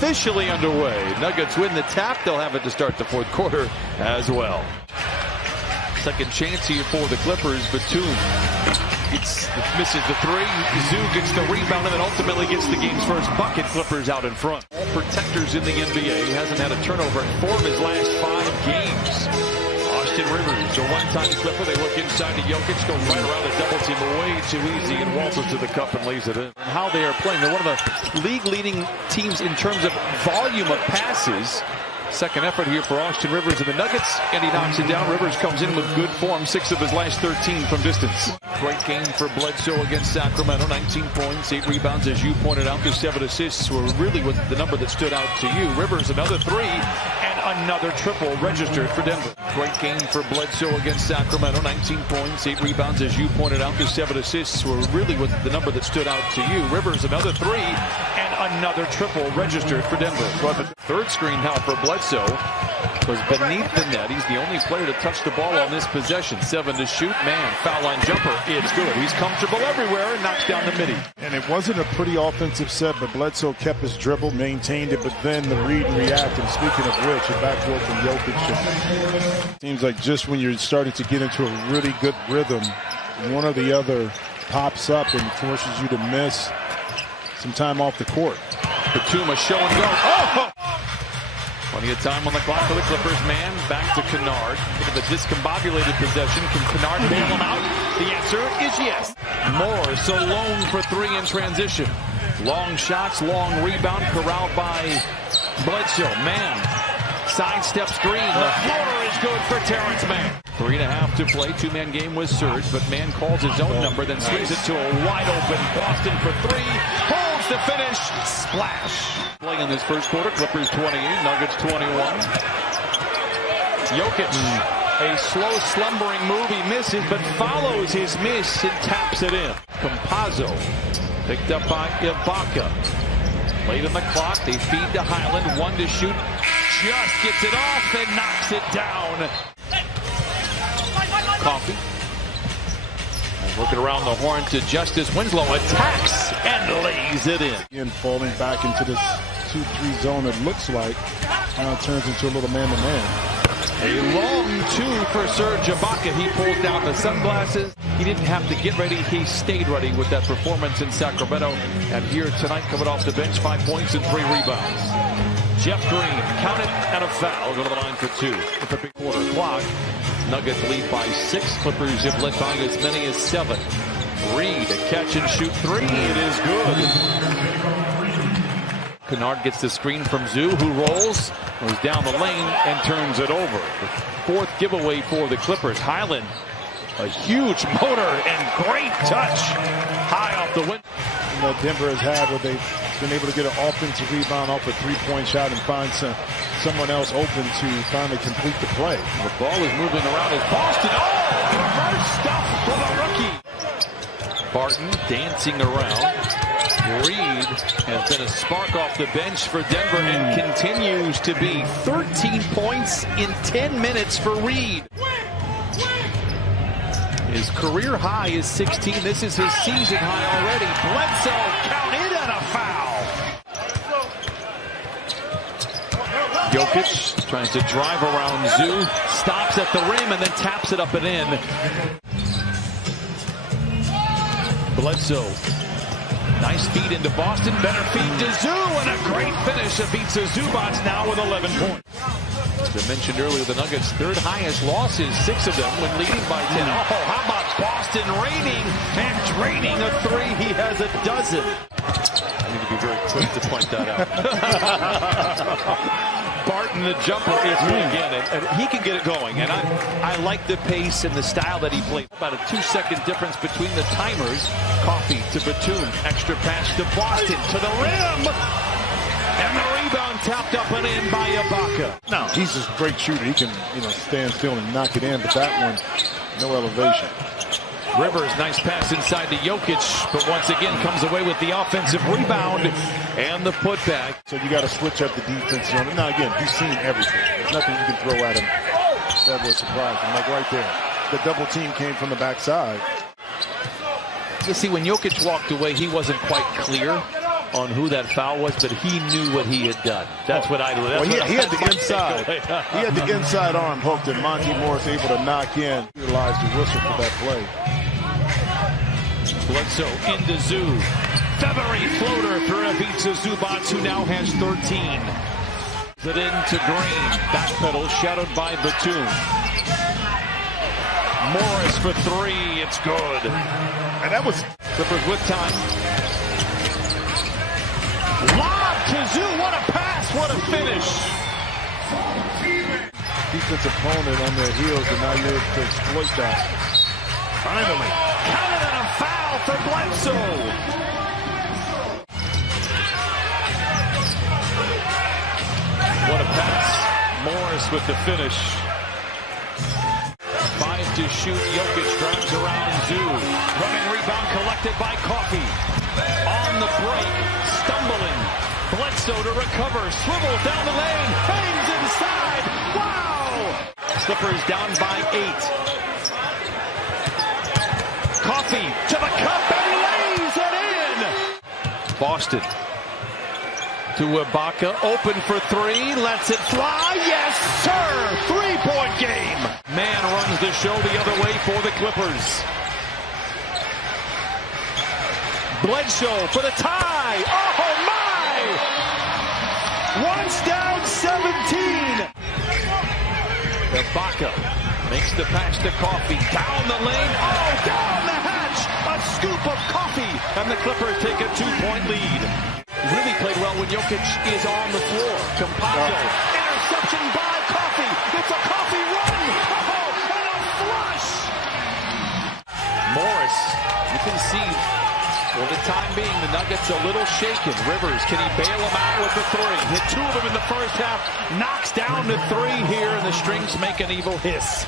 officially underway. Nuggets win the tap. They'll have it to start the fourth quarter as well. Second chance here for the Clippers. Batum misses the three. Zoo gets the rebound and then ultimately gets the game's first bucket. Clippers out in front. All protectors in the NBA. He hasn't had a turnover in 4 of his last 5 games. Austin Rivers, a one-time Clipper. They look inside to Jokic, goes right around the double team away too easy and waltzes to the cup and lays it in. How they are playing. They're one of the league-leading teams in terms of volume of passes. Second effort here for Austin Rivers and the Nuggets, and he knocks it down. Rivers comes in with good form, 6 of his last 13 from distance. Great game for Bledsoe against Sacramento, 19 points, 8 rebounds, as you pointed out. The 7 assists were really with the number that stood out to you. Rivers, another 3, and another triple registered for Denver. Great game for Bledsoe against Sacramento, 19 points, 8 rebounds, as you pointed out. The 7 assists were really with the number that stood out to you. Rivers, another 3, and another triple registered for Denver. But the third screen now for Bledsoe was beneath the net. He's the only player to touch the ball on this possession. 7 to shoot. Man, foul line jumper. It's good. He's comfortable everywhere and knocks down the midi. And it wasn't a pretty offensive set, but Bledsoe kept his dribble, maintained it, but then the read and react. And speaking of which, a backboard from Jokic. Seems like just when you're starting to get into a really good rhythm, one or the other pops up and forces you to miss some time off the court. Batum, a show and go. Oh! Plenty of time on the clock for the Clippers. Man, back to Kennard. Bit of a discombobulated possession. Can Kennard bail him out? The answer is yes. Morris alone for 3 in transition. Long shots, long rebound, corralled by Bledsoe. Man, sidestep screen. The floater is good for Terrence Mann. 3.5 to play. 2-man game with Serge, but Mann calls his own number, then swings it to a wide open Boston for 3. Holds the finish. Splash. Playing in this first quarter, Clippers 28, Nuggets 21. Jokic, a slow slumbering move. He misses, but follows his miss and taps it in. Campazzo, picked up by Ibaka. Late in the clock, they feed to Highland. 1 to shoot. Just gets it off and knocks it down. Coffee. Looking around the horn to Justice Winslow. Attacks and lays it in. And falling back into this 2-3 zone, it looks like. Now it turns into a little man-to-man. A long 2 for Serge Ibaka. He pulls down the sunglasses. He didn't have to get ready. He stayed ready with that performance in Sacramento. And here tonight, coming off the bench, 5 points and 3 rebounds. Jeff Green, count it, and a foul. Go to the line for 2 with a big quarter clock. Nuggets lead by 6. Clippers have led by as many as 7. Reed, a catch and shoot 3. It is good. Kennard gets the screen from Zoo, who rolls, goes down the lane, and turns it over. The 4th giveaway for the Clippers. Highland, a huge motor and great touch. High off the window. Denver has had where they've been able to get an offensive rebound off a 3-point shot and find someone else open to finally complete the play. The ball is moving around as Boston. Oh, reverse stuff for the rookie. Barton dancing around. Reed has been a spark off the bench for Denver and continues to be. 13 points in 10 minutes for Reed. His career high is 16. This is his season high already. Bledsoe counted and a foul. Jokic tries to drive around Zoo. Stops at the rim and then taps it up and in. Bledsoe. Nice feed into Boston. Better feed to Zoo and a great finish. It beats the Zubats now with 11 points. As I mentioned earlier, the Nuggets' 3rd highest losses, 6 of them when leading by 10. Oh, how about Boston raining and draining a 3? He has a dozen. I need to be very quick to point that out. Barton, the jumper, is good again, and he can get it going. And I like the pace and the style that he played. About a 2-second difference between the timers. Coffee to Batum, extra pass to Boston, to the rim. And the rebound tapped up and in by Ibaka. No, he's just a great shooter. He can, stand still and knock it in, but that one, no elevation. Rivers, nice pass inside to Jokic, but once again comes away with the offensive rebound and the putback. So you got to switch up the defense on him. Now again, he's seen everything. There's nothing you can throw at him that will surprise him. Like right there, the double team came from the backside. You see, when Jokic walked away, he wasn't quite clear. on who that foul was, but he knew what he had done. That's what I do. That's Well, what he had the my inside. takeaway. He had the inside arm hooked, and Monty Morris able to knock in. Utilized the whistle for that play. Bledsoe into Zoo. Feathery floater for Ivica Zubac, who now has 13. It into Green. Backpedal shadowed by Batum. Morris for three. It's good. And that was Clippers with time. Lob to Zoo. What a pass. What a finish. defense opponent on their heels, and now you're able to exploit that. Finally. Counted on a foul for Bledsoe. What a pass. Morris with the finish. 5 to shoot. Jokic drives around Zoo. Running rebound collected by Coffey. On the break. Stumbling. Bledsoe to recover. Swivels down the lane. Hangs inside. Wow! Clippers down by 8. Coffey to the cup and lays it in. Boston to Ibaka, open for three, lets it fly. Yes, sir! 3-point game. Man runs the show the other way for the Clippers. Bledsoe for the tie. Oh my! Once down 17. Ibaka makes the pass to Coffey. Down the lane. Oh, down the hatch. A scoop of Coffey. And the Clippers take a 2-point lead. Really played well when Jokic is on the floor. Campazzo. Interception by Coffey. It's a Coffey run. Oh, and a flush. Morris. You can see, for the time being, the Nuggets a little shaken. Rivers, can he bail them out with the three? Hit 2 of them in the first half. Knocks down to 3 here, and the strings make an evil hiss.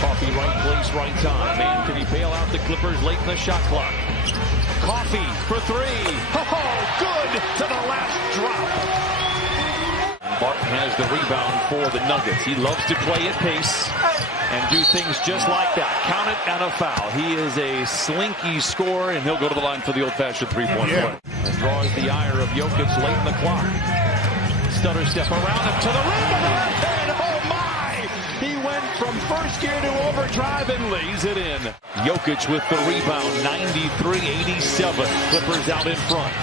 Coffey, right place, right time. Man, can he bail out the Clippers late in the shot clock? Coffey for 3. Oh, good to the last drop. Barton has the rebound for the Nuggets. He loves to play at pace and do things just like that. Count it and a foul. He is a slinky scorer, and he'll go to the line for the old-fashioned three-point play. And draws the ire of Jokic late in the clock. Stutter step around him to the rim, and oh my! He went from first gear to overdrive and lays it in. Jokic with the rebound, 93-87. Clippers out in front.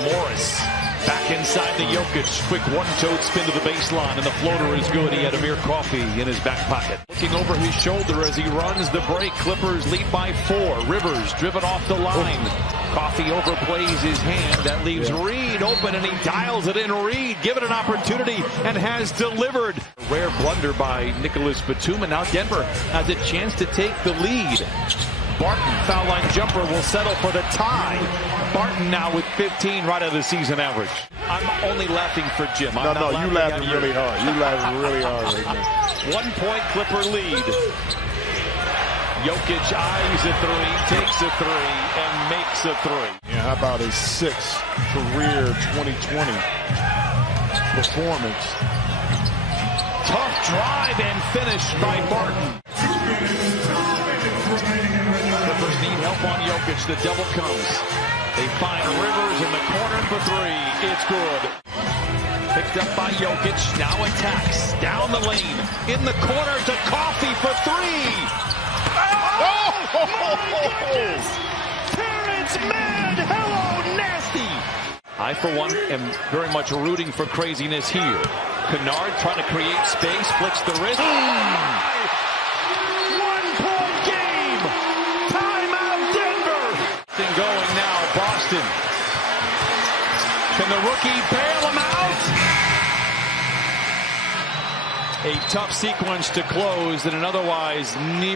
Morris back inside to Jokic. Quick one-toed spin to the baseline, and the floater is good. He had Amir Coffey in his back pocket. Looking over his shoulder as he runs the break. Clippers lead by 4. Rivers driven off the line. Coffey overplays his hand. That leaves Reed open, and he dials it in. Reed given an opportunity and has delivered. A rare blunder by Nicholas Batum, and now Denver has a chance to take the lead. Barton, foul line jumper, will settle for the tie. Barton now with 15 right out of the season average. I'm only laughing for Jim. No, you laughing really hard. You laughing really hard right now. 1-point Clipper lead. Jokic eyes a 3, takes a 3, and makes a 3. Yeah, how about his 6th career 2020 performance? Tough drive and finish by Barton. Clippers need help on Jokic. The double comes. They find Rivers in the corner for 3. It's good. Picked up by Jokic. Now attacks. Down the lane. In the corner to Coffey for 3. Oh, my goodness! Terrence Mann! Hello, nasty! I, for one, am very much rooting for craziness here. Kennard trying to create space. Flicks the wrist. 1-point game! Timeout, Denver! Thing going now, Boston. Can the rookie bail him out? A tough sequence to close in an otherwise near